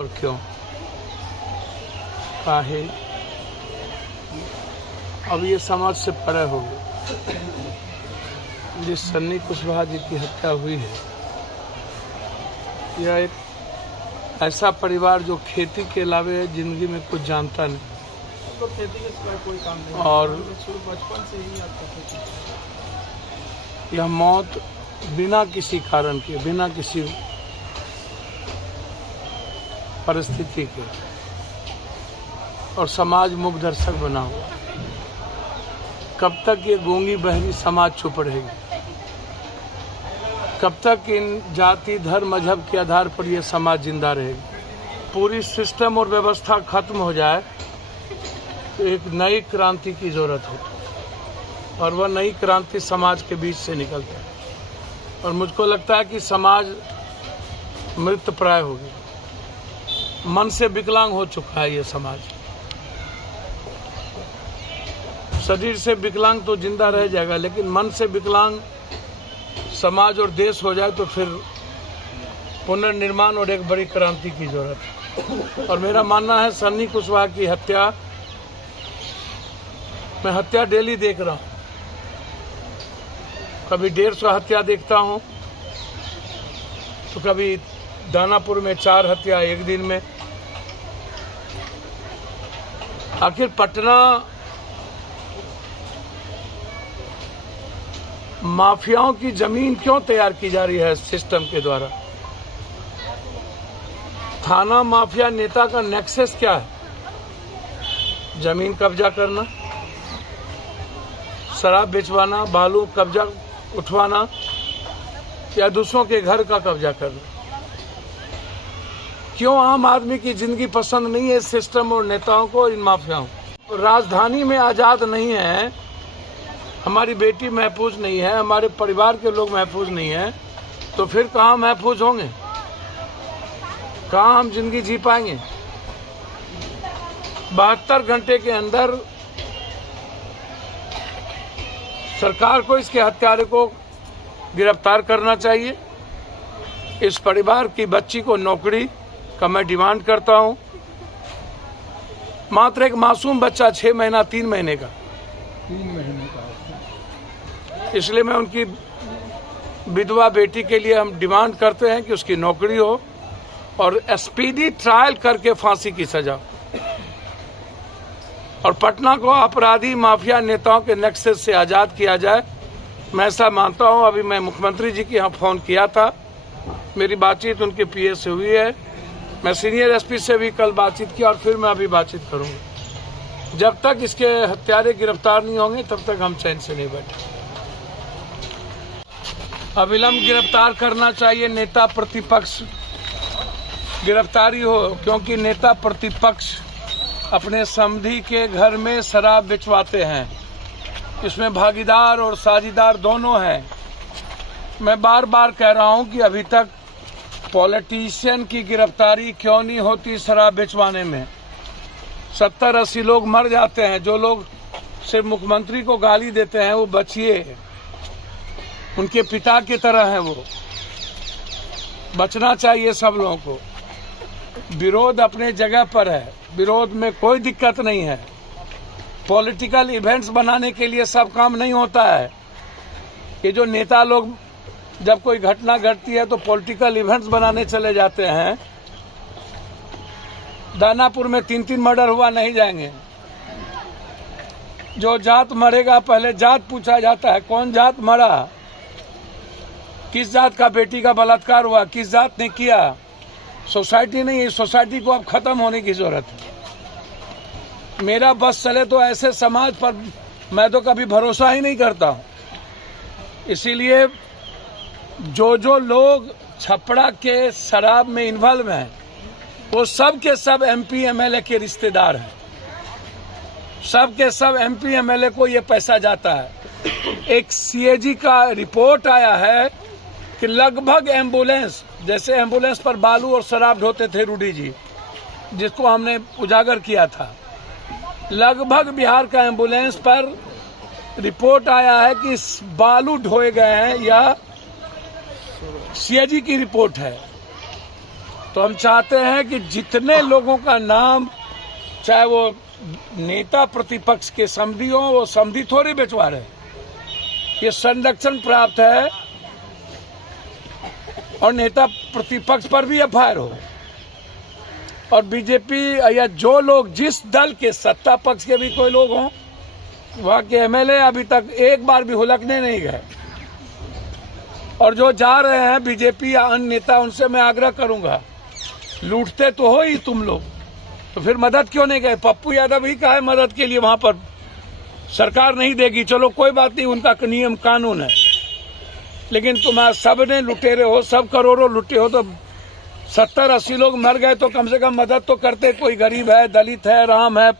और क्यों, काहे। अब ये समाज से परे हो गया। जिस सन्नी कुशवाहा जी की हत्या हुई है, यह एक ऐसा परिवार जो खेती के अलावे जिंदगी में कुछ जानता नहीं, तो खेती के सिवाय कोई काम नहीं, और शुरू बचपन से ही आप करते थे। यह मौत बिना किसी कारण के, बिना किसी परिस्थिति के, और समाज मुख दर्शक बना हुआ। कब तक ये गूंगी बहरी समाज चुप रहेगी? कब तक इन जाति धर्म मजहब के आधार पर यह समाज जिंदा रहेगी? पूरी सिस्टम और व्यवस्था खत्म हो जाए तो एक नई क्रांति की जरूरत है, और वह नई क्रांति समाज के बीच से निकलता है। और मुझको लगता है कि समाज मृत प्राय हो गया, मन से विकलांग हो चुका है ये समाज। शरीर से विकलांग तो जिंदा रह जाएगा, लेकिन मन से विकलांग समाज और देश हो जाए तो फिर पुनर्निर्माण और एक बड़ी क्रांति की जरूरत है। और मेरा मानना है सन्नी कुशवाहा की हत्या, मैं हत्या डेली देख रहा हूँ, कभी 150 हत्या देखता हूँ, तो कभी दानापुर में 4 हत्या एक दिन में। आखिर पटना माफियाओं की जमीन क्यों तैयार की जा रही है सिस्टम के द्वारा? थाना माफिया नेता का नेक्सस क्या है? जमीन कब्जा करना, शराब बेचवाना, बालू कब्जा उठवाना, या दूसरों के घर का कब्जा करना। क्यों आम आदमी की जिंदगी पसंद नहीं है सिस्टम और नेताओं को, इन माफियाओं को? राजधानी में आजाद नहीं है, हमारी बेटी महफूज नहीं है, हमारे परिवार के लोग महफूज नहीं है, तो फिर कहाँ महफूज होंगे? कहाँ हम जिंदगी जी पाएंगे? 72 घंटे के अंदर सरकार को इसके हत्यारे को गिरफ्तार करना चाहिए। इस परिवार की बच्ची को नौकरी का मैं डिमांड करता हूं। मात्र एक मासूम बच्चा 6 महीना 3 महीने का, 3 महीने का। इसलिए मैं उनकी विधवा बेटी के लिए हम डिमांड करते हैं कि उसकी नौकरी हो और स्पीडी ट्रायल करके फांसी की सजा, और पटना को अपराधी माफिया नेताओं के नेक्सस से आज़ाद किया जाए। मैं ऐसा मानता हूं। अभी मैं मुख्यमंत्री जी के यहाँ फ़ोन किया था, मेरी बातचीत उनके पीए से हुई है। मैं सीनियर एसपी से भी कल बातचीत की, और फिर मैं अभी बातचीत करूंगा। जब तक इसके हत्यारे गिरफ्तार नहीं होंगे तब तक हम चैन से नहीं बैठे। अविलंब गिरफ्तार करना चाहिए, नेता प्रतिपक्ष गिरफ्तारी हो, क्योंकि नेता प्रतिपक्ष अपने समधी के घर में शराब बेचवाते हैं। इसमें भागीदार और साझीदार दोनों हैं। मैं बार बार कह रहा हूं कि अभी तक पॉलिटिशियन की गिरफ्तारी क्यों नहीं होती शराब बेचवाने में? 70-80 लोग मर जाते हैं। जो लोग सिर्फ मुख्यमंत्री को गाली देते हैं वो बचिए, उनके पिता की तरह हैं वो। बचना चाहिए सब लोगों को। विरोध अपने जगह पर है, विरोध में कोई दिक्कत नहीं है। पॉलिटिकल इवेंट्स बनाने के लिए सब काम नहीं होता है। ये जो नेता लोग जब कोई घटना घटती है तो पॉलिटिकल इवेंट्स बनाने चले जाते हैं। दानापुर में 3-3 मर्डर हुआ, नहीं जाएंगे। जो जात मरेगा पहले जात पूछा जाता है, कौन जात मरा, किस जात का बेटी का बलात्कार हुआ, किस जात ने किया। सोसाइटी नहीं, इस सोसाइटी को अब खत्म होने की जरूरत है। मेरा बस चले तो ऐसे समाज पर मैं तो कभी भरोसा ही नहीं करता हूं। इसीलिए जो लोग छपड़ा के शराब में इन्वॉल्व हैं वो सब के सब एमपी एमएलए के रिश्तेदार हैं। सब के सब एमपी एमएलए को ये पैसा जाता है। एक सीएजी का रिपोर्ट आया है कि लगभग एम्बुलेंस, जैसे एम्बुलेंस पर बालू और शराब ढोते थे रूडी जी, जिसको हमने उजागर किया था, लगभग बिहार का एम्बुलेंस पर रिपोर्ट आया है कि बालू ढोए गए हैं, या सीएजी की रिपोर्ट है। तो हम चाहते हैं कि जितने लोगों का नाम, चाहे वो नेता प्रतिपक्ष के समधी हो, वो समधी थोड़ी बेचवा रहे, ये संरक्षण प्राप्त है और नेता प्रतिपक्ष पर भी एफआईआर हो। और बीजेपी या जो लोग, जिस दल के सत्ता पक्ष के भी कोई लोग हों, वहां के एमएलए अभी तक एक बार भी हुलकने नहीं गए। और जो जा रहे हैं बीजेपी या अन्य नेता, उनसे मैं आग्रह करूंगा, लूटते तो हो ही तुम लोग, तो फिर मदद क्यों नहीं गए? पप्पू यादव ही का है मदद के लिए, वहां पर सरकार नहीं देगी, चलो कोई बात नहीं, उनका नियम कानून है। लेकिन तुम्हारा सब ने लुटेरे हो, सब करोड़ों लुटे हो, तो 70-80 लोग मर गए तो कम से कम मदद तो करते। कोई गरीब है, दलित है, राम है।